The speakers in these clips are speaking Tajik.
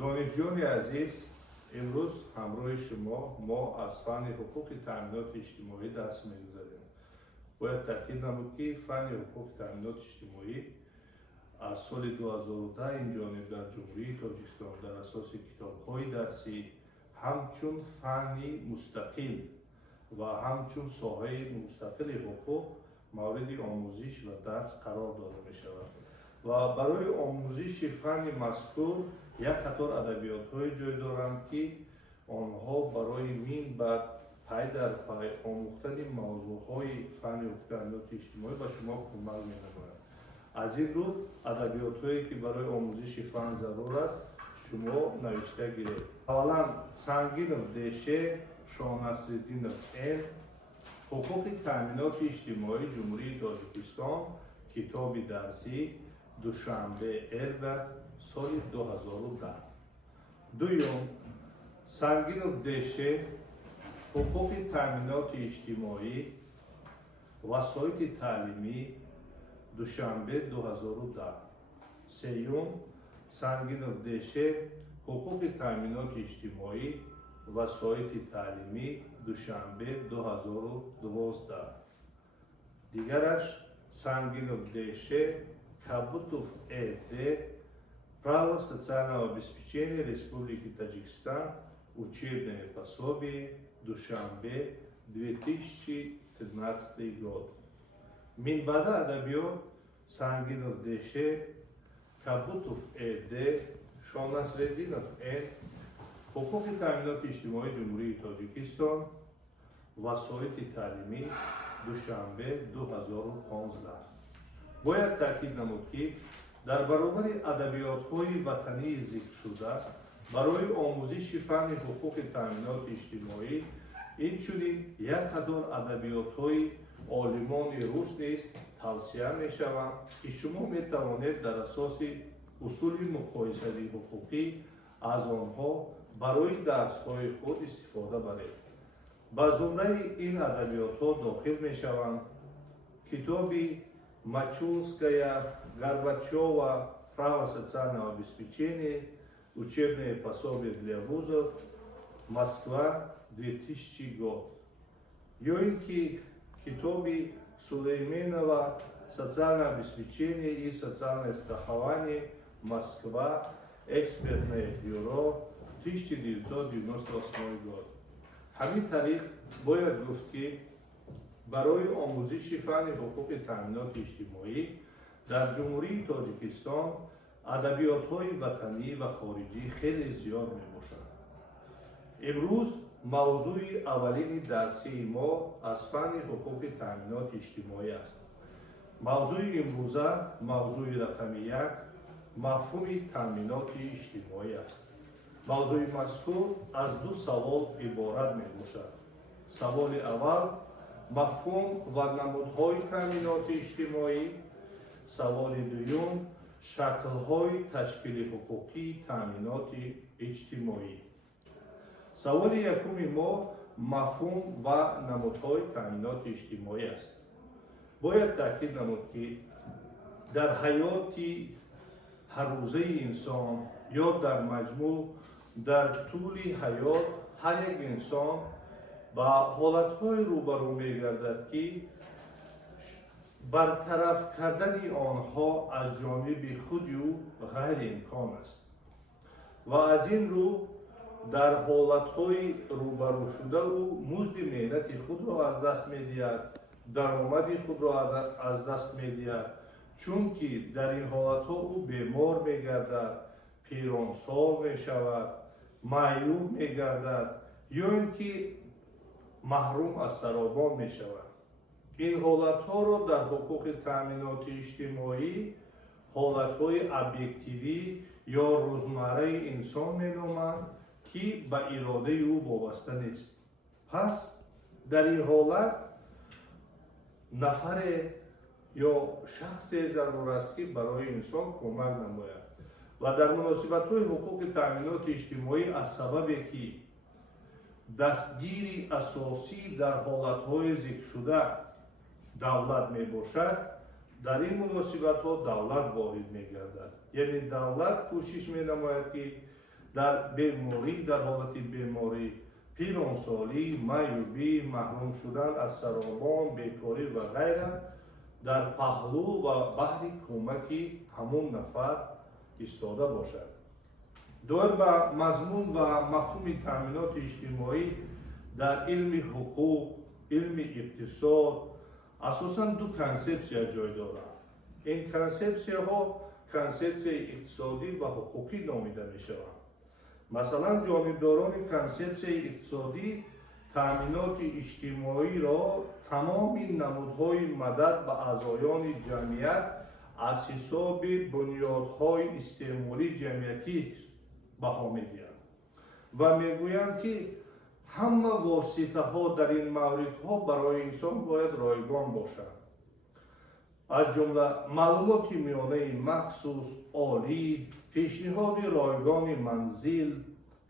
دانشجویان عزیز، امروز همراه شما ما از فن حقوق تامینات اجتماعی درس می‌گذاریم. باید تاکید نمود که فن حقوق تامینات اجتماعی از سال 2010 این جانب در جمهوری تاجیکستان در اساس کتاب‌های درسی همچون فنی مستقل و همچون ساحه مستقل حقوق مورد آموزش و درس قرار داده می‌شود. و برای آموزش فن مذکور یک قطار ادبیات‌های جای دارند که آنها برای من بعد پای در پای آموختن موضوعهای فن حقوق تامینات اجتماعی به شما کمک می‌نماید. از این رو ادبیات‌هایی که برای آموزش فن ضرور است شما نوشته گیرید. اولا سنگینов دشه شاهنصرالدینов ن حقوق تامینات اجتماعی جمهوری تاجیکستان کتاب درسی دوشنبه اربد سال 2010. دوم سنگینov دشه حقوق تامینات اجتماعی وسایل تعلیمی دوشنبه 2010. سوم سنگینov دشه حقوق تامینات اجتماعی وسایل تعلیمی دوشنبه 2012. دیگرش سنگینов деше Кабутов Э.Д. Право социального обеспечения Республики Таджикистан. Учебное пособие. Душанбе 2013 год. Минбада адабиёт Сангинов деше Кабутов Э.Д. Шонасреддинов Н. ҳуқуқи таъминоти иҷтимоии ҷумҳурии Тоҷикистон. васоити таълимӣ душанбе 2015. бояд таъкид намуд ки дар баробари адабиётҳои ватании зикршуда барои омӯзиши фанни ҳуқуқи таъминоти иҷтимоӣ инчунин як қадор адабиётҳои олимони рус низ тавсия мешаванд ки шумо метавонед дар асоси усули муқоисаи ҳуқуқӣ аз онҳо барои дарсҳои худ истифода баред. ба зумраи ин адабиётҳо дохил мешаванд китоби Мачунская, Горбачёва «Право социального обеспечения. Учебное пособие для вузов. Москва 2000 год». ё ин ки китоби Сулейменова «Социальное обеспечение и социальное страхование. Москва. Экспертное бюро. 1998 год». ҳамин тариқ бояд гуфт ки барои омӯзиши фанни ҳуқуқи таъминоти иҷтимоӣ дар ҷумҳурии тоҷикистон адабиётҳои ватанӣ ва хориҷӣ хеле зиёд мебошад. имрӯз мавзӯи аввалини дарсии мо аз фанни ҳуқуқи таъминоти иҷтимоӣ аст. мавзӯи имрӯза мавзӯи рақами 1 мафҳуми таъминоти иҷтимоӣ аст. мавзӯи мазкур аз ду савол иборат мебошад. саволи аввал мафҳум ва намудҳои таъминоти иҷтимоӣ. саволи дуюм шаклҳои ташкили ҳуқуқии таъминоти иҷтимоӣ. саволи якуми мо мафҳум ва намудҳои таъминоти иҷтимоӣ аст. бояд таъкид намуд ки дар ҳаёти ҳаррӯзаи инсон ё дар маҷмӯъ дар тӯли ҳаёт ҳар як инсон ба ҳолатҳое рӯбарӯ мегардад ки бартараф кардани онҳо аз ҷониби худи ӯ ғайриимкон аст. ва аз ин рӯ дар ҳолатҳои рӯбарӯшуда ӯ музди меҳнати худро аз даст медиҳад, даромади худро аз даст медиҳад, чунки дар ин ҳолатҳо ӯ бемор мегардад, пиронсол мешавад, маъюб мегардад ё ин ки маҳрум аз саробон мешавад. ин ҳолатҳоро дар ҳуқуқи таъминоти иҷтимоӣ ҳолатҳои объективӣ ё рӯзмарраи инсон меноманд ки ба иродаи ӯ вобаста нест. пас дар ин ҳолат нафаре ё шахсе зарур аст ки барои инсон кӯмак намояд. ва дар муносибатҳои ҳуқуқи таъминоти иҷтимоӣ аз сабабе ки дастгири асосӣ дар ҳолатҳои зикршуда давлат мебошад, дар ин муносибатҳо давлат ворид мегардад. яъне давлат кӯшиш менамояд ки در بیماری، در حالت بیماری، پیرانسالی، معیوبی، محروم شدن از سرابان، بیکاری و غیره در پهلو و بحر کمکی همون نفر ایستاده باشد. دایر به مضمون و مفهوم تامینات اجتماعی در علم حقوق، علم اقتصاد اساساً دو کنسپسیا جای دارند. این کنسپسیا ها کنسپسیا اقتصادی و حقوقی نامیده می شوند. مثلا جانبداران کنسپسیا اقتصادی تامینات اجتماعی را تمام نمودهای مدد به اعضایان جمعیت از حساب بنیادهای استعماری جمعیتی بها می‌دهند و میگویند که همه واسطه ها در این موردها برای انسان باید رایگان باشند، از جمله معلومات میانه مخصوص، عالی، پیشنهاد رایگان منزل،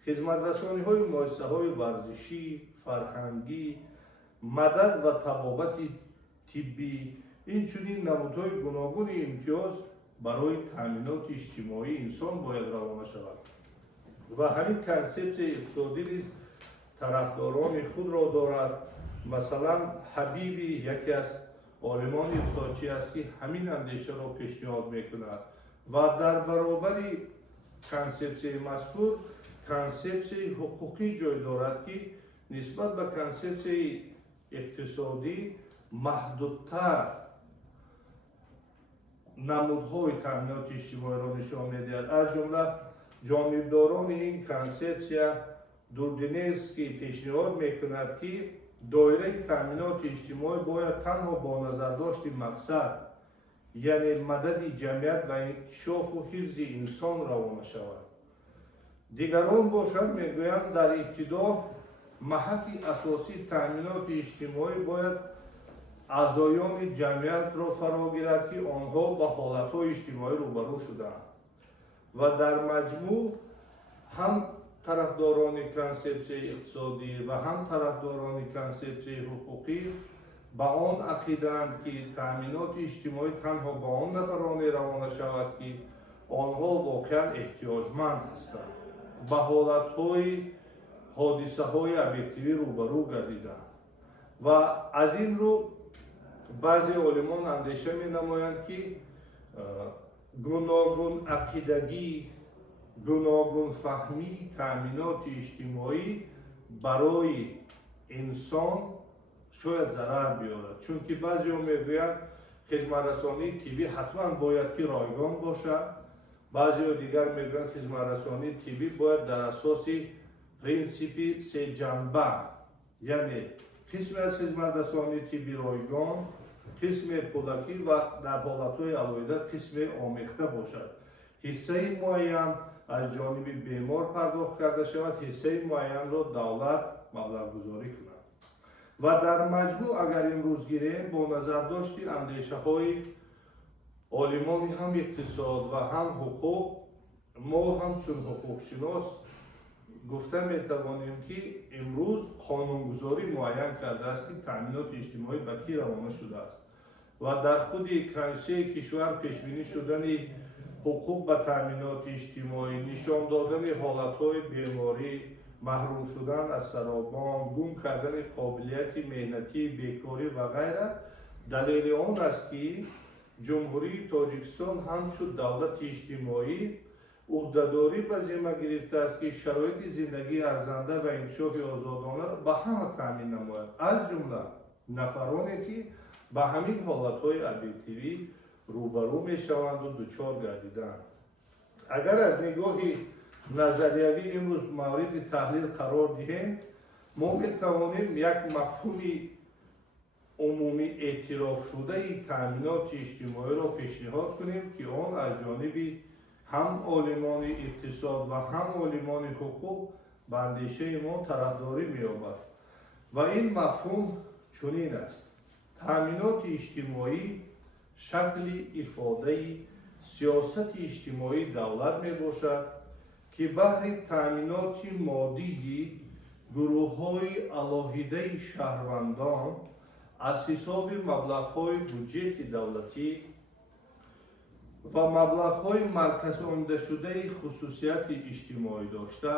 خدمترسانی های مؤسسه های ورزشی، فرهنگی، مدد و طبابت طبی، این چنین نمودهای گوناگون امتیاز برای تامینات اجتماعی انسان باید روانه شود و همین کنسپت اقتصادی نیز طرفداران خود را دارد. مثلا حبیبی یکی از عالمان اقتصادی است که همین اندیشه را پیشنهاد میکند و در برابر کنسپت مذکور کنسپت حقوقی جای دارد که نسبت به کنسپت اقتصادی محدودتر نمودهای تامینات اجتماعی را نشان میدهد. از جمله جانبداران این کنسپسیا دوردنیفسکی پیشنهاد میکند که دایره تامینات اجتماعی باید تنها با نظر داشت مقصد، یعنی مدد جمعیت و انکشاف و حفظ انسان روانه شود. دیگران باشد میگویند در ابتدا محک اساسی تامینات اجتماعی باید اعضایان جمعیت را فرا گیرد که آنها با حالتهای اجتماعی روبرو شدند و در مجموع هم طرفداران کنسپت اقتصادی و هم طرفداران کنسپت حقوقی با آن عقیده‌اند که تامینات اجتماعی تنها با آن نفران روانه شود که آنها واقعا احتیاجمند هستند، با حالتهای حادثه های ابیکتیوی روبرو گردیدند و از این رو بعضی علمان اندیشه می نمایند که گوناگون عقیدگی، گوناگون فهمی تامینات اجتماعی برای انسان شاید ضرر بیارد، چون که بعضی ها میگویند خدمترسانی طبی حتما باید که رایگان باشد، بعضی ها دیگر میگویند خدمترسانی طبی باید در اساس پرینسیپی سه جنبه، یعنی قسم از خدمترسانی طبی رایگان، قسم کودکی و در حالتهای علاوه قسم آمیخته باشد. حصه معین از جانب بیمار پرداخت کرده شود، حصه معین را دولت مبلغ گذاری کند و در مجموع اگر امروز گیریم با نظر داشتی اندیشه های عالمان هم اقتصاد و هم حقوق، ما هم چون حقوق شناس گفته می توانیم که امروز قانونگذاری معین کرده است که تامینات اجتماعی به کی روانه شده است و در خود کنسه کشور پیشبینی شدن حقوق به تامینات اجتماعی، نشان دادن حالتهای بیماری، محروم شدن از سرابان، گم کردن قابلیت مهنتی، بیکاری و غیره دلیل آن است که جمهوری تاجیکستان همچون دولت اجتماعی عهدهداری به ذمه گرفته است که شرایط زندگی ارزنده و انکشاف آزادانه را به همه تامین نماید، از جمله نفرانی که به همین حالتهای ابیکتیوی روبرو می شوند و دچار گردیدند. اگر از نگاه نظریوی امروز مورد تحلیل قرار دهیم، ما می توانیم یک مفهوم عمومی اعتراف شده تامینات اجتماعی را پیشنهاد کنیم که آن از جانب هم عالمان اقتصاد و هم عالمان حقوق به اندیشه ما طرفداری می‌یابد و این مفهوم چنین است: تامینات اجتماعی شکل افاده سیاست اجتماعی دولت می باشد که بهر تامینات مادی گروه‌های علاهیده شهروندان از حساب مبلغ‌های بودجه دولتی و مبلغ‌های مرکزانده شده خصوصیت اجتماعی داشته،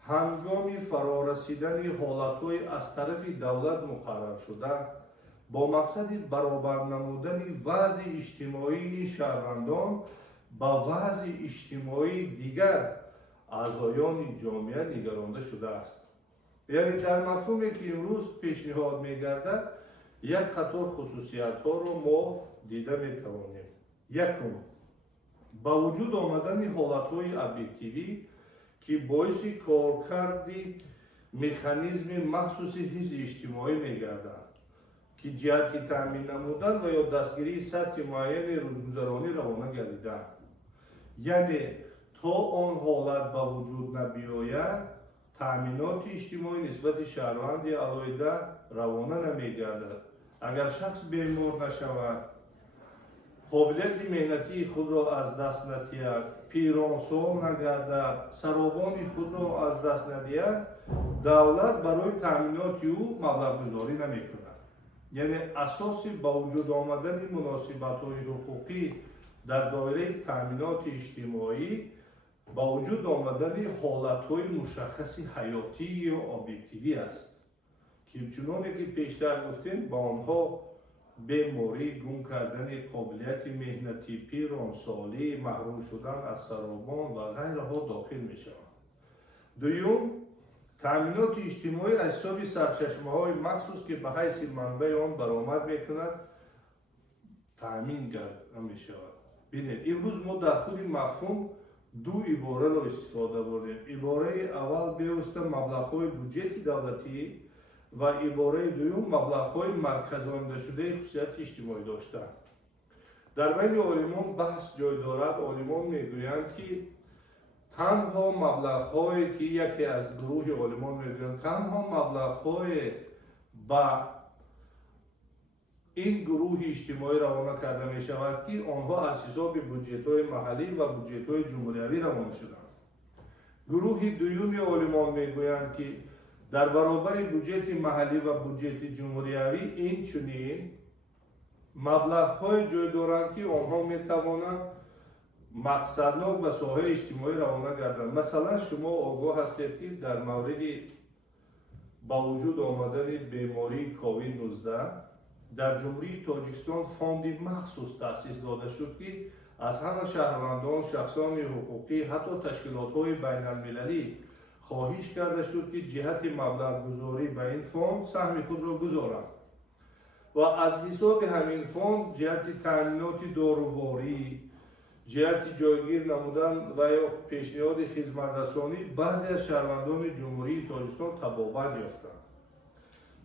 هنگام فرارسیدن حالت‌های از طرف دولت مقرر شده با مقصد برابر نمودن وضع اجتماعی شهروندان با وضع اجتماعی دیگر اعضایان جامعه نگرانده شده است. یعنی در مفهومی که امروز پیشنهاد می‌گردد یک قطار خصوصیت‌ها رو ما دیده می‌توانیم. یکم، با وجود آمدن حالت‌های ابیکتیوی که باعث کارکرد مکانیزم مخصوص حفظ اجتماعی می‌گردند که جهت تامین نمودن و یا دستگیری سطح معین روزگذرانی روانه گردیدند. یعنی تا آن حالت به وجود نبیاید تأمینات اجتماعی نسبت شهروند علیحده روانه نمی‌گردد. اگر شخص بیمار نشود، قابلیت مهنتی خود را از دست ندهد، پیرانسال نگردد، سرابان خود را از دست ندهد، دولت برای تأمینات او مبلغ گذاری نمی‌کند. یعنی اساس با وجود آمدن مناسبت‌های حقوقی در دایره تأمینات اجتماعی با وجود آمدن حالت‌های مشخص حیاتی یا ابیکتیوی است که چنانه که پیشتر گفتیم با آنها بیماری، گم کردن قابلیت مهنتی، پیرانسالی، محروم شدن از سرابان و غیرها داخل می شوند. دوم، تأمینات اجتماعی از حساب سرچشمه‌های مخصوص که به حیث منبع آن برآمد می‌کند تأمین کرده می شود. ببینید امروز ما در خود مفهوم دو عباره را استفاده بردیم. عباره اول بیوسته مبلغ‌های بودجه دولتی و عباره دوم مبلغ‌های مرکزانده شده خصوصیت اجتماعی داشته. در بین عالمان بحث جای دارد. عالمان میگویند که تنها مبلغ‌هایی که یکی از گروه عالمان میگویند تنها مبلغ‌های با این گروه اجتماعی روانه کرده می شود که آنها از حساب بودجه‌های محلی و بودجه‌های جمهوری روانه شدند. گروه دوم عالمان میگویند که در برابر بودجه محلی و بودجه جمهوری این چنین مبلغ‌های جای دارند که آنها میتوانند مقصدناک و ساحه اجتماعی روانه گردند. مثلا شما آگاه هستید که در مورد با وجود آمدن بیماری کووید 19 در جمهوری تاجیکستان فوندی مخصوص تأسیس داده شد که از همه شهروندان، شخصان حقوقی، حتی تشکیلات‌های بین‌المللی خواهش کرده شد که جهت مبلغ گذاری به این فوند سهم خود را گذارند و از حساب همین فوند جهت تأمینات داروباری، جهت جایگیر نمودن و یا پیشنهاد خدمت رسانی بعضی از شهروندان جمهوری تاجیکستان تبابت یافتند.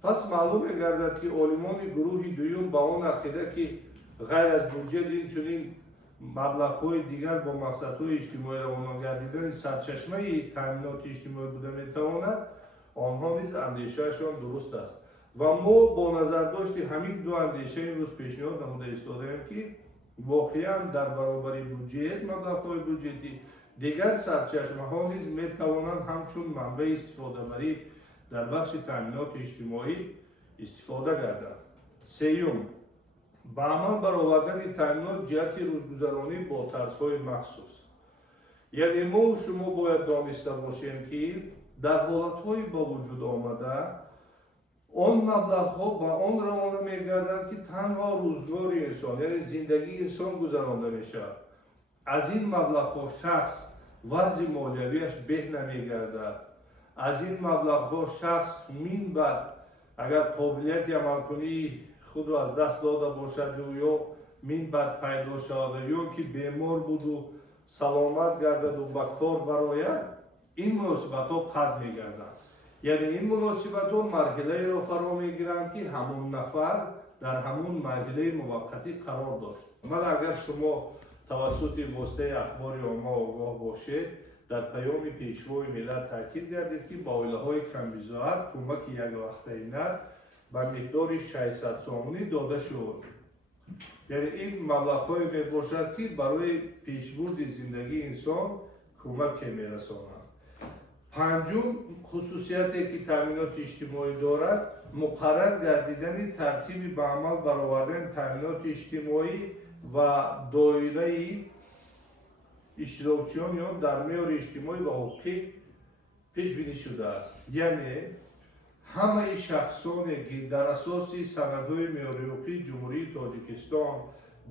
پس معلوم گردد که عالمان گروه دوم با آن عقیده که غیر از بودجه این چنین مبلغ‌های دیگر با مقصدهای اجتماعی روانه گردیدن سرچشمه تأمینات اجتماعی بوده میتواند، آنها نیز اندیشهشان درست است و ما با نظر داشت همین دو اندیشه این روز پیشنهاد نموده ایستاده‌ایم که واقعا در برابر بودجه مبلغ‌های بودجه‌ای دیگر سرچشمه‌ها نیز میتوانند همچون منبع استفاده بری در بخش تأمینات اجتماعی استفاده گردد. سیوم، به عمل برآوردن تأمینات جهت روزگذرانی با طرزهای مخصوص. یعنی ما و شما باید دانسته باشیم که در حالت‌های با وجود آمده آن مبلغ‌ها با آن روانه می‌گردند که تنها روزگار انسان یعنی زندگی انسان گذرانده می‌شود. از این مبلغ‌ها شخص وضع مالیویش به نمی‌گردد. از این مبلغ‌ها شخص من بعد اگر قابلیت عملکنی خود را از دست داده باشد یا من بعد پیدا شود یا که بیمار بود و سلامت گردد و به کار برآید، این مناسبت‌ها قطع می‌گردند. یعنی این مناسبت‌ها مرحله را فرا می‌گیرند که همون نفر در همون مرحله موقتی قرار داشت. ولی اگر شما توسط واسطه اخبار عامه آگاه باشید، در پیام پیشوای ملت تاکید گردید که با عائله‌های کم‌بضاعت کمک یک وقتینه به مقدار 600 سومنی داده شد. یعنی این مبلغ‌های میباشد که برای پیشبرد زندگی انسان کمک میرساند. پنجم، خصوصیتی که تأمینات اجتماعی دارد مقرر گردیدن ترتیب به عمل برآوردن تأمینات اجتماعی و دایره اشتراکچیان یا در میان اجتماعی و حقوقی پیش بینی شده است. یعنی همه شخصانی که در اساس سندهای معیاری حقوقی جمهوری تاجیکستان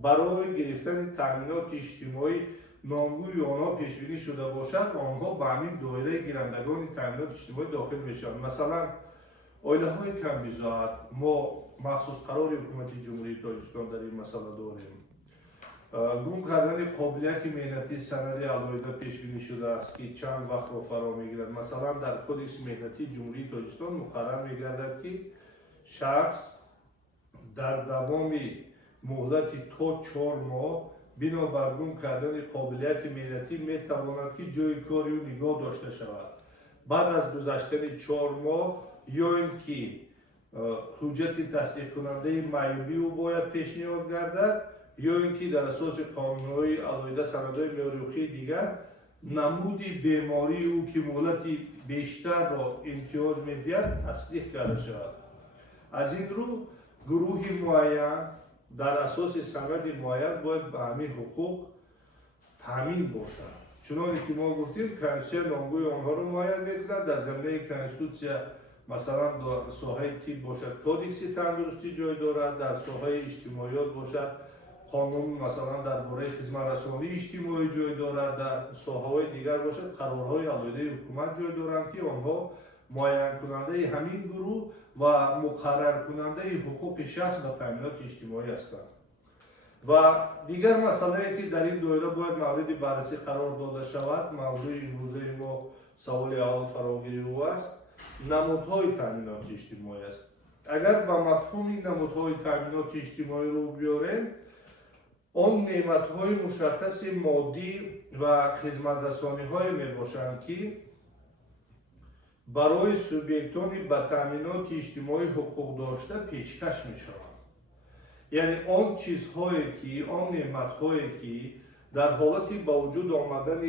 برای گرفتن تامینات اجتماعی نامگوی آنها پیش بینی شده باشد، آنها به همین دایره گیرندگان تامینات اجتماعی داخل میشوند. مثلا عائله های کم بضاعت، ما مخصوص قرار حکومت جمهوری تاجیکستان در این مسئله داریم. گم کردن قابلیت مهنتی سند علایده پیش بینی شده است که چند وقت را فرا میگیرد. مثلا در کدکس مهنتی جمهوری تاجیکستان مقرر میگردد که شخص در دوام مهلت تا 4 ماه بنابر گم کردن قابلیت مهنتی میتواند که جای کاری و نگاه داشته شود. بعد از گذشتن 4 ماه یا اینکه حجت تصدیق کننده معیوبی او باید پیشنهاد گردد یا اینکه در اساس قانون‌های علایده سندهای معیاری حقوقی دیگر نمود بیماری او که مهلت بیشتر را امتیاز میدهد تصدیق کرده شود. از این رو گروه معین در اساس سند معین باید به همین حقوق تامین باشد. چنانکه که ما گفتیم کنستیتوسیون نامگوی آنها رو معین میکند. در زمینه کنستیتوسیون مثلا در ساحه طب باشد کدکس تندرستی جای دارد، در ساحه اجتماعیات باشد قانون مثلا درباره خدمت رسانی اجتماعی جای دارد، در ساحه‌های دیگر باشد قرارهای علایده حکومت جای دارند که آنها معین کننده همین گروه و مقرر کننده حقوق شخص و تامینات اجتماعی هستند. و دیگر مسئله که در این دایره باید مورد بررسی قرار داده شود، موضوع امروزه ما سوال اول فراگیری او است، نمودهای تامینات اجتماعی است. اگر به مفهوم این نمودهای تامینات اجتماعی رو بیاریم، آن نعمت‌های مشخص مادی و خدمت رسانی‌های میباشند که برای سوبیکتانی به تامینات اجتماعی حقوق داشته پیشکش میشوند. یعنی آن چیزهایی که آن نعمت‌هایی که در حالتی با وجود آمدن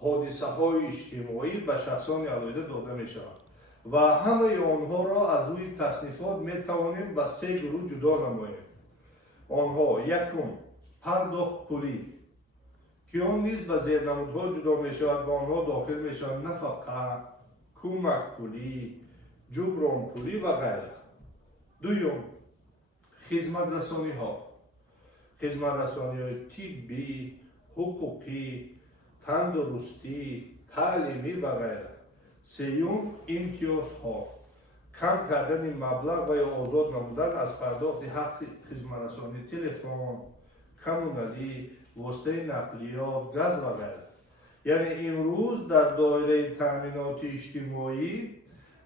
حادثه‌های اجتماعی به شخصان علایده داده میشوند و همه آنها را از روی تصنیفات میتوانیم به 3 گروه جدا نماییم. آنها یکم پرداخت پولی که آن نیز به زیرنمودها جدا می شود، به آنها داخل می شود نفقه، کمک پولی، جبران پولی و غیره. دوم خدمت رسانی ها، خدمت رسانی های طبی، حقوقی، تندرستی، تعلیمی و غیره. سوم امتیاز ها، کم کردن مبلغ و یا آزاد نمودن از پرداخت حق خدمت رسانی تلفن، کمونالی، واسطه نقلیات، گاز و غیره. یعنی امروز در دایره تامینات اجتماعی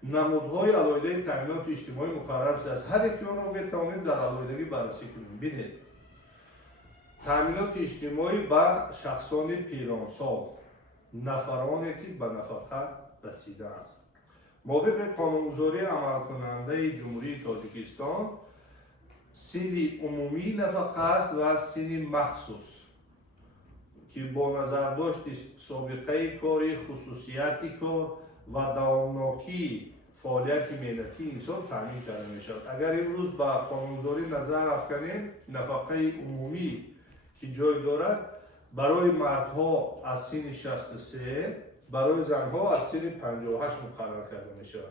نمودهای علایده تامینات اجتماعی مقرر شده است. هر یکی آن را میتوانیم در علایدگی بررسی کنیم. ببینید تامینات اجتماعی به شخصان پیرانسال، نفرانی که به نفقه رسیدند. موافق قانونگذاری عمل کننده جمهوری تاجیکستان سن عمومی نفقه است و سن مخصوص که با نظر داشت سابقه کاری، خصوصیت کار و دوامناکی فعالیت مهنتی انسان تعیین کرده می شود. اگر امروز به قانونگذاری نظر افکنیم، نفقه عمومی که جای دارد برای مردها از سن 63، برای زنها از سن 58 مقرر کرده می شود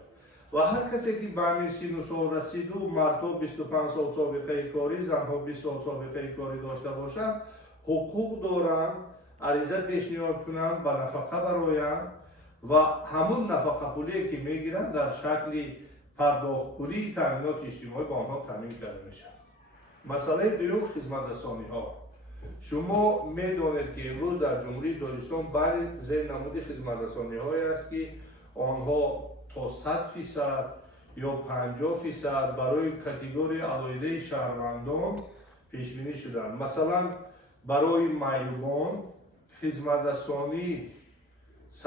و هر کسی که به همین سن و سال رسید و مردها 25 سال سابقه کاری، زنها 20 سال سابقه کاری داشته باشند، حقوق دارند، عریضه پیشنهاد کنند به نفقه برایند و همون نفقه پولی که میگیرند در شکل پرداخت پولی تامینات اجتماعی با آنها تامین کرده میشه. مسئله دوم خدمت رسانی ها. شما میدانید که امروز در جمهوری تاجیکستان بعضی زیر نمود خدمت رسانی هایی است که آنها تا 100% یا 50% برای کاتگوری علایده شهروندان پیش بینی شدند. مثلا برای معیوبان خدمت رسانی 100%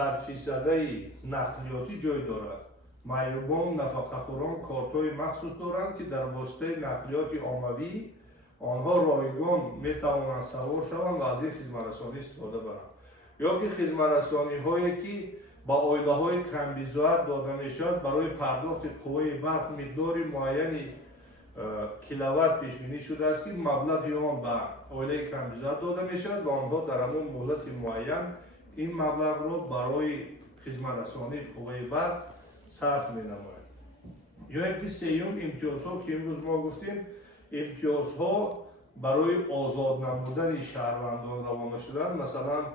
نقلیاتی جای دارد. معیوبان نفقه خوران کارت‌های مخصوص دارند که در واسطه نقلیات عمومی آنها رایگان میتوانند سوار شوند و از این خدمت رسانی استفاده برند. یا که خدمت رسانی هایی که با عائله های کم بضاعت داده می شود برای پرداخت قوه برق مقدار معینی کیلووات پیش بینی شده است که مبلغ آن به oile کمبیزاد داده میشد و آنها در همون مدت معین این مبلغ رو برای خدمت رسانی قوه برق صرف می نماید. یا اینکه سیوم امتیازها که امروز ما گفتیم امتیازها برای آزاد نمودن شهروندان روانه شدن، مثلا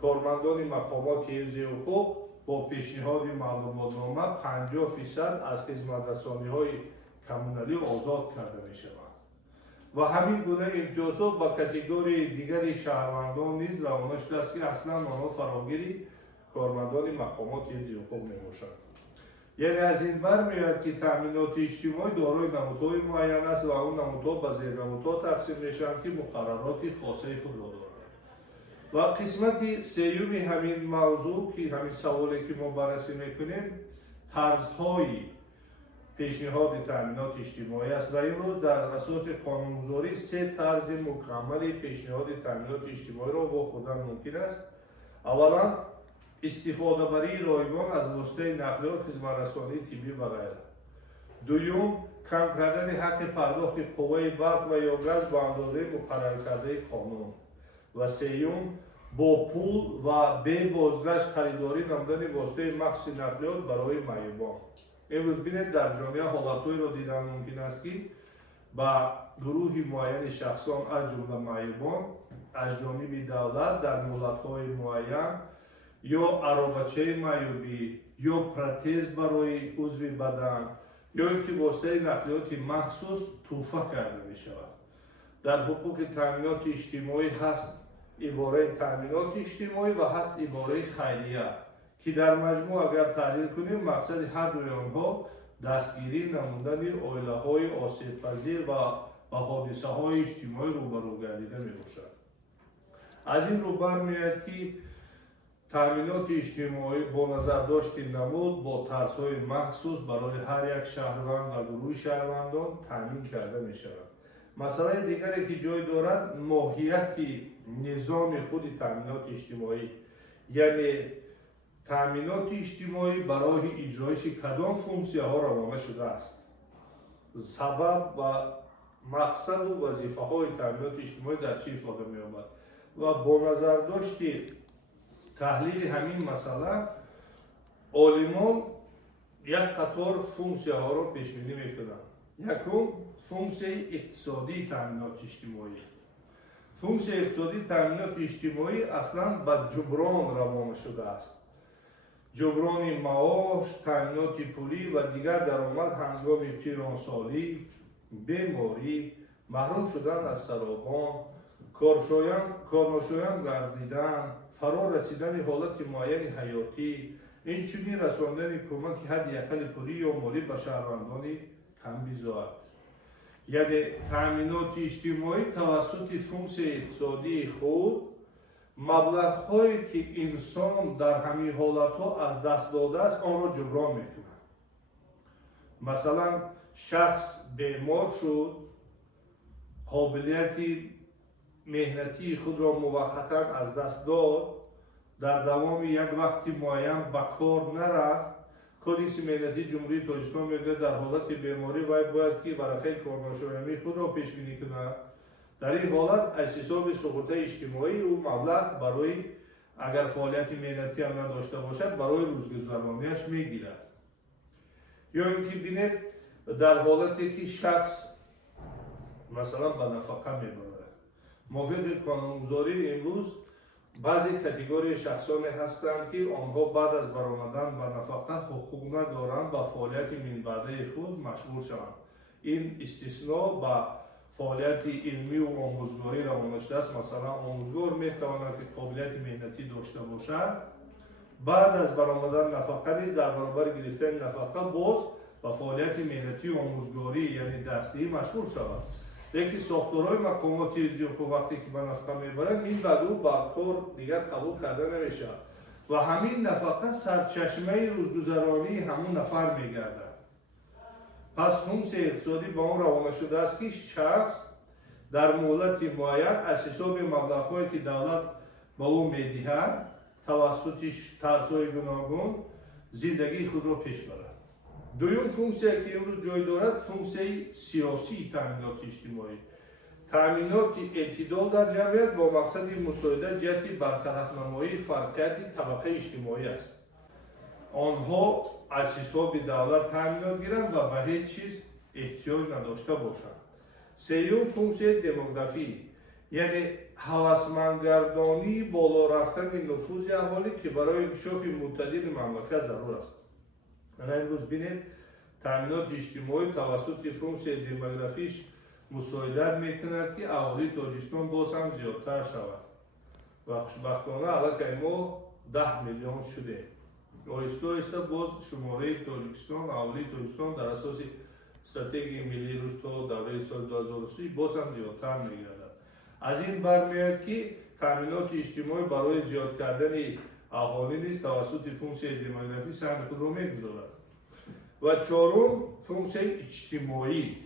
کارمندان مقامات حفظ حقوق با پیشنهاد معلوماتنامه 50% از خدمت رسانی های کمونالی آزاد کرده می شود و همین گونه امتیازات با کاتگوری دیگری شهروندان نیز روانه شده است که اصلا آنها فراگیری کارمندان مقامات حفظ حقوق می باشند. یعنی از این برمیاد که تامینات اجتماعی دارای نمودهای معین است و اون نمودها به زیر نمودها تقسیم میشن که مقررات خاصه خود را دارند. و قسمت سیوم همین موضوع که همین سوالی که ما بررسی میکنیم طرزهای پیشنهاد تامینات اجتماعی است و امروز در اساس قانونگذاری 3 طرز مکمل پیشنهاد تامینات اجتماعی را واخوردن ممکن است. اولا استفاده بری رایگان از واسطه نقلیات، خدمت رسانی طبی و غیره. دوم کم کردن حق پرداخت قوه برق و یا گاز به اندازه مقرر کرده قانون. و سوم با پول و به بازگشت خریداری نمودن واسطه مخصوص نقلیات برای معیوبان. امروز بینید در جامعه حالتهایی را دیدن ممکن است که با گروهی معین شخصان از جمله معیوبان از جانب دولت در مهلت‌های معین یا عربچه معیوبی یا پرتز برای عضو بدن یا اینکه واسطه نقلیات مخصوص توفه کرده می شود. در حقوق تامینات اجتماعی هست عباره تامینات اجتماعی و هست عباره خیریه که در مجموع اگر تحلیل کنیم مقصد هر دوی آنها دستگیری نمودن عائله های آسیب پذیر و حادثه های اجتماعی روبرو گردیده می باشد. از این رو برمیاد که تامینات اجتماعی با نظر داشت نمود با طرزهای مخصوص برای هر یک شهروند و گروه شهروندان تامین کرده می شود. مسئله دیگری که جای دارد ماهیت نظام خود تامینات اجتماعی، یعنی تامینات اجتماعی برای اجرایش کدام فونکسیه ها روانه شده است، سبب و مقصد و وظیفه های تامینات اجتماعی در چی ifade می آمد و با نظر داشت تحلیل همین مسئله عالمان یک قطار فونکسیه ها را پیش بینی میکنند. یکم فونکسیه اقتصادی تامینات اجتماعی. فونکسیه اقتصادی تامینات اجتماعی اصلا به جبران روانه شده است. جبران معاش، تامینات پولی و دیگر درآمد هنگام تیرانسالی، بیماری، محروم شدن از سرابان، کارناشایان گردیدن، فرار رسیدن حالت معین حیاتی، اینچنین رساندن کمک حد اقل پولی یا مالی به شهروندان کمبیزاد. یعنی تامینات اجتماعی توسط فونکسیه اقتصادی خود مبلغ‌هایی که انسان در همین حالت‌ها از دست داده است آن را جبران می‌کند. مثلا شخص بیمار شد، قابلیت مهنتی خود را موقتا از دست داد، در دوام یک وقتی معین به کار نرفت، کدیکس ملتی جمهوری تاجیکستان میگه در حالت بیماری وی باید که ورقه کارناشایانی خود را پیش بینی کند. در این حالت از حساب سقوط اجتماعی او مبلغ برای اگر فعالیت مهنتی هم نداشته باشد برای روزگذرانیش میگیرد. یا اینکه بینید در حالتی که شخص مثلا به نفقه میبره، موافق قانونگذاری امروز بعضی کاتگوری شخصانی هستند که آنها بعد از برآمدن به نفقه حقوق ندارند و فعالیت من بعده خود مشغول شوند. این استثناء به فعالیت علمی و آموزگاری روانه شده است. مثلا آموزگار میتواند که قابلیت مهنتی داشته باشد، بعد از برآمدن نفقه نیز در برابر گرفتن نفقه باز و فعالیت مهنتی و آموزگاری یعنی دستی مشغول شود. لیکن ساختارهای مقامات حفظ وقتی که به نفقه میبرند این بعد او کار دیگر قبول کرده نمیشه و همین نفقه سرچشمه روزگذرانی همون نفر میگردد. پس فونکسیه اقتصادی با اون روانه شده است که شخص در مهلت معین از حساب مبلغ‌هایی که دولت به او میدهد توسط طرزهای گوناگون زندگی خود را پیش برد. دوم فونکسیه که امروز جای دارد فونکسیه سیاسی تامینات اجتماعی. تامینات اعتدال در جمعیت با مقصد مساعدت جهت برطرف نمایی فرقیت طبقه اجتماعی است. آنها از حساب دولت تامینات گیرند و به هیچ چیز احتیاج نداشته باشند. سیوم فونکسیای دموگرافی یعنی هوسمندگردانی بالا رفتن نفوذ اهالی که برای انکشاف معتدل مملکت ضرور است. امروز بینید تامینات اجتماعی توسط فونکسیای دموگرافیش مساعدت میکند که اهالی تاجیکستان باز هم زیادتر شود و خوشبختانه علاقه ما 10 میلیون شده. آهسته آهسته باز شماره تاجیکستان اهالی تاجیکستان در اساس استراتژی ملی رشد تا دوره سال 2030 باز هم زیادتر میگردد. از این برمیآید که تامینات اجتماعی برای زیاد کردن اهالی نیز توسط فونکسیای دموگرافی سهم خود را میگذارد. و چهارم فونکسیای اجتماعی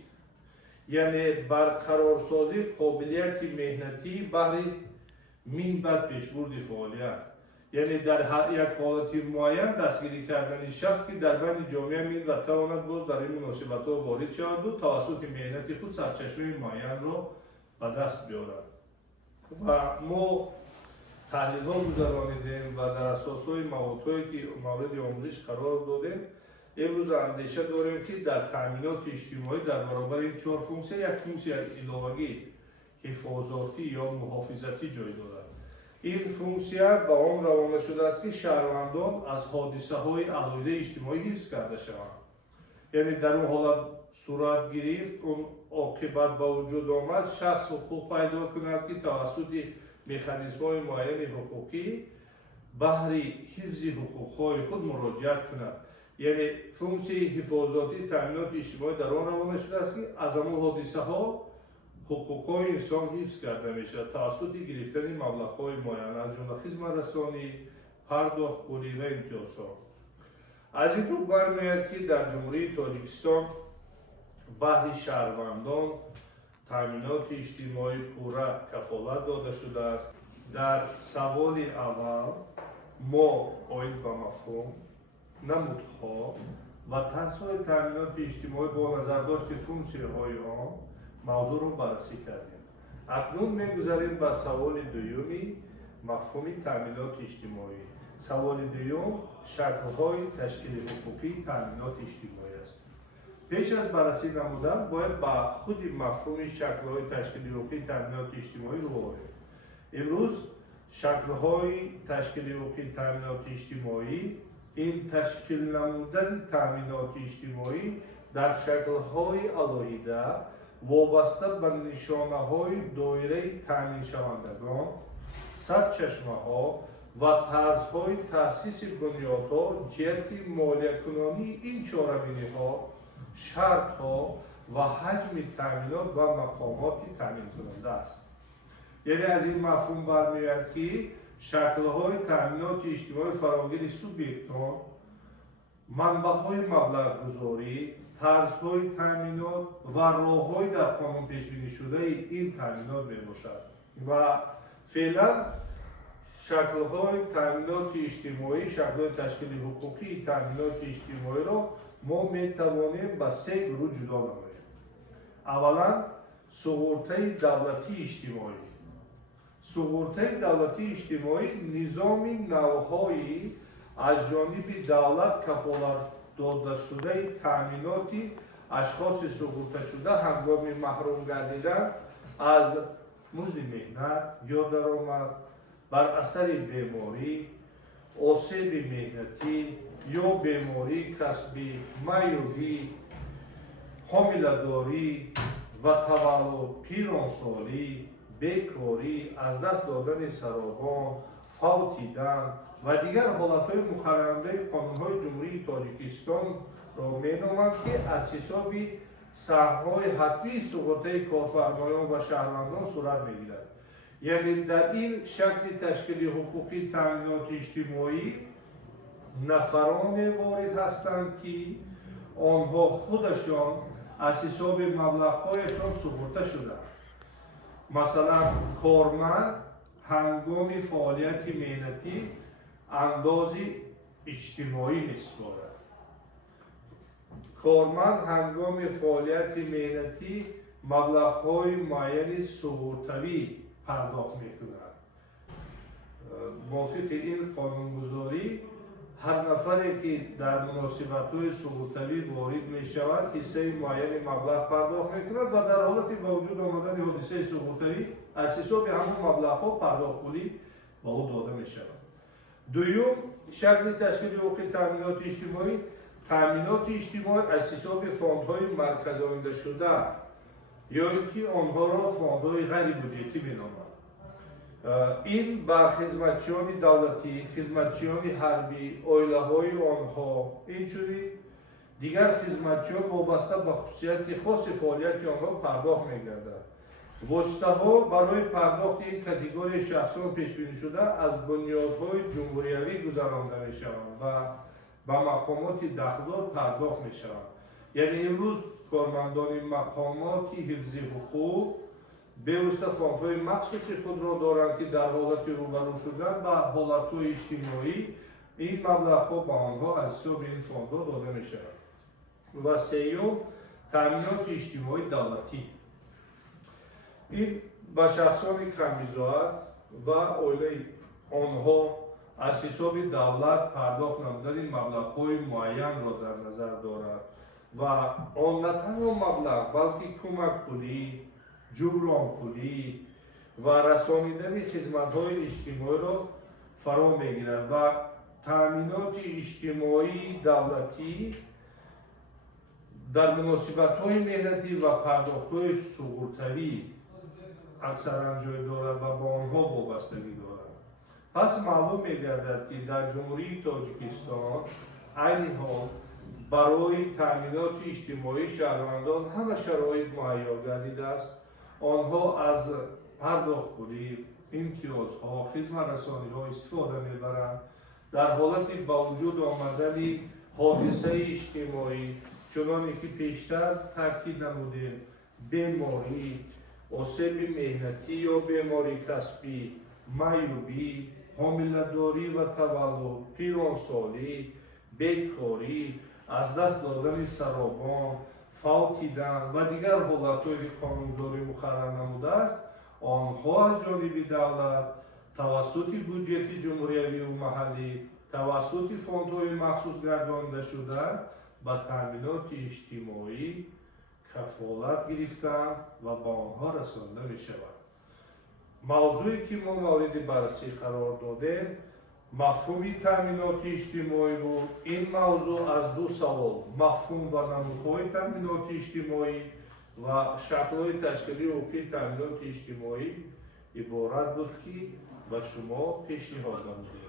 یعنی برقرارسازی قابلیت مهنتی برای منبع پیشبرد فعالیت، یعنی در یک حالت معین دستگیری کردن شخص که در بین جامعه میل و تواند باز در این مناسبت ها وارد شود و توسط مهنت خود سرچشمه معین را به دست بیارد. و ما تحلیل ها گذرانیدیم و در اساس های موادهایی که مورد آموزش قرار دادیم امروز اندیشه داریم که در تامینات اجتماعی در برابر این 4 فونکسیون یک فونکسیون علاوگی حفاظتی یا محافظتی جای دارد. این فونکسیون به آن روانه شده است که شهروندان از حادثه های علایده اجتماعی حفظ کرده شوند. یعنی در اون حالت صورت گرفت اون عاقبت به وجود آمد شخص حقوق پیدا کند که توسط مکانیزم های معین حقوقی بهر حفظ حقوق های خود مراجعت کند. یعنی فونکسی حفاظتی تامینات اجتماعی در آن روانه شده است که از اما حادثه ها حقوق های انسان حفظ کرده می شود توسط گرفتن مبلغ های معین از جمله خدمت رسانی، پرداخت پولی و امتیازها. از این رو برمیآید که در جمهوری تاجیکستان بهر شهروندان تامینات اجتماعی پوره کفالت داده شده است. در سوال اول ما آیین به مفهوم، نمودها و ترس‌های تامینات اجتماعی با نظرداشت فونکسی‌های آن موضوع رو بررسی کردیم. اکنون می‌گذاریم به سوال دومی مفهوم تامینات اجتماعی. سوال دوم شکل‌های تشکیل حقوقی تامینات اجتماعی است. پیش از بررسی نمودن باید با خود مفهوم شکل‌های تشکیل حقوقی تامینات اجتماعی رو ببینیم. امروز شکل‌های تشکیل حقوقی تامینات اجتماعی این تشکیل نمودن تامینات اجتماعی در شکل‌های علاهیده وابسته به نشانه‌های دایره تامین شوندگان، سرچشمه‌ها و طرزهای تأسیس بنیادها جهت مالیه کنانی این چهارمینی‌ها، شرط‌ها و حجم تامینات و مقامات تامین کننده است. یعنی از این مفهوم برمی‌آید که شکل‌های تامینات اجتماعی فراگیر سوبیکتان، منبع‌های مبلغ گذاری، طرزهای تامینات و راه‌های در قانون پیش‌بینی شده این تامینات میباشد. و فعلا شکل‌های تامینات اجتماعی، شکل‌های تشکیل حقوقی تامینات اجتماعی را ما میتوانیم به 3 گروه جدا نماییم. اولا سغورته دولتی اجتماعی. سغورته دولتی اجتماعی نظام نوع‌هایی از جانب دولت کفالت داده شده تامینات اشخاص سقوط شده هنگام محروم گردیدن از مزد مهنت یا درآمد بر اثر بیماری، آسیب مهنتی یا بیماری کسبی، معیوبی، حامله‌داری و تولد، پیرانسالی، بیکاری، از دست دادن سرابان، فوتیدن و دیگر حالتهای مقررنده قانون‌های جمهوری تاجیکستان را می‌نامند که از حساب سهم‌های حتمی سقوطی کارفرمایان و شهروندان صورت می‌گیرد. یعنی در این شکل تشکیل حقوقی تامینات اجتماعی نفران وارد هستند که آنها خودشان از حساب مبلغ‌هایشان سقوطه شدند. مثلا کارمند هنگام فعالیت مهنتی اندازی اجتماعی می‌سپارد. کارمند هنگام فعالیت مهنتی маблағҳои муайяни суғуртавӣ пардохт мекунад. мувофиқи ин қонунгузорӣ ҳар нафаре ки дар муносибатҳои суғуртавӣ ворид мешавад ҳиссаи муайяни маблағ пардохт мекунад ва дар ҳолати ба вуҷуд омадани ҳодисаи суғуртавӣ аз ҳисоби ҳамон маблағҳо пардохткунӣ ба ӯ дода мешавад. дуюм, шакли ташкили ҳуқуқи таъминоти иҷтимоӣ. таъминоти иҷтимоӣ аз ҳисоби фондҳои марказоидашуда ё ин ки онҳоро фондҳои ғайрибуҷетӣ меноманд. ин ба хизматчиёни давлатӣ, хизматчиёни ҳарбӣ, оилаҳои онҳо, инчунин дигар хизматчиён вобаста ба хусусияти хоси фаъолияти онҳо пардохт мегардад. воситаҳо барои пардохти ин категорияи шахсон пешбинишуда аз бунёдҳои ҷумҳуриявӣ гузаронда мешаванд ва ба мақомоти дахлдор пардохт мешаванд. яъне имрӯз кормандони мақомоти ҳифзи ҳуқуқ бевосита фондҳои махсуси худро доранд ки дар ҳолати рӯбарӯ шудан ба ҳолатҳои иҷтимоӣ ин маблағҳо ба онҳо аз ҳисоби ин фондҳо дода мешавад. ва сеюм, таъминоти иҷтимоии давлатӣ. ин ба шахсони камбизоат ва оилаи онҳо аз ҳисоби давлат пардохт намудани маблағҳои муайянро дар назар дорад ва он на танҳо маблағ, балки кӯмакпулӣ, ҷубронпулӣ ва расонидани хизматҳои иҷтимоиро фаро мегирад ва таъминоти иҷтимоии давлатӣ дар муносибатҳои меҳнатӣ ва пардохтҳои суғуртавӣ аксаран ҷой дорад ва ба онҳо вобастагӣ дорад. пас маълум мегардад ки дар ҷумҳурии Тоҷикистон айни ҳол барои таъминоти иҷтимоии шаҳрвандон ҳама шароит муҳайё гардидааст. онҳо аз пардохтпулӣ, имтиёзҳо, хизматрасониҳо истифода мебаранд. дар ҳолати ба вуҷуд омадани ҳодисаи иҷтимоӣ, чуноне ки пештар таъкид намудем, беморӣ, осеби меҳнатӣ ё бемории касбӣ, маъюбӣ, ҳомиладорӣ ва таваллуд, пиронсолӣ, бекорӣ, аз даст додани саробон, фавтидан ва дигар ҳолатҳое ки қонунзорӣ муқаррар намудааст, онҳо аз ҷониби давлат тавассути бюҷети ҷумҳуриявию маҳаллӣ, тавассути фондҳои махсус гардондашуда ба таъминоти иҷтимоӣ кафолат гирифтаанд ва ба онҳо расонида мешавад. мавзӯе ки мо мавриди баррасӣ қарор додем мафҳуми таъминоти иҷтимоӣ буд. ин мавзӯъ аз ду савол мафҳум ва намудҳои таъминоти иҷтимоӣ ва шаклҳои ташкилии ҳуқуқи таъминоти иҷтимоӣ иборат буд ки ба шумо пешниҳод намудем.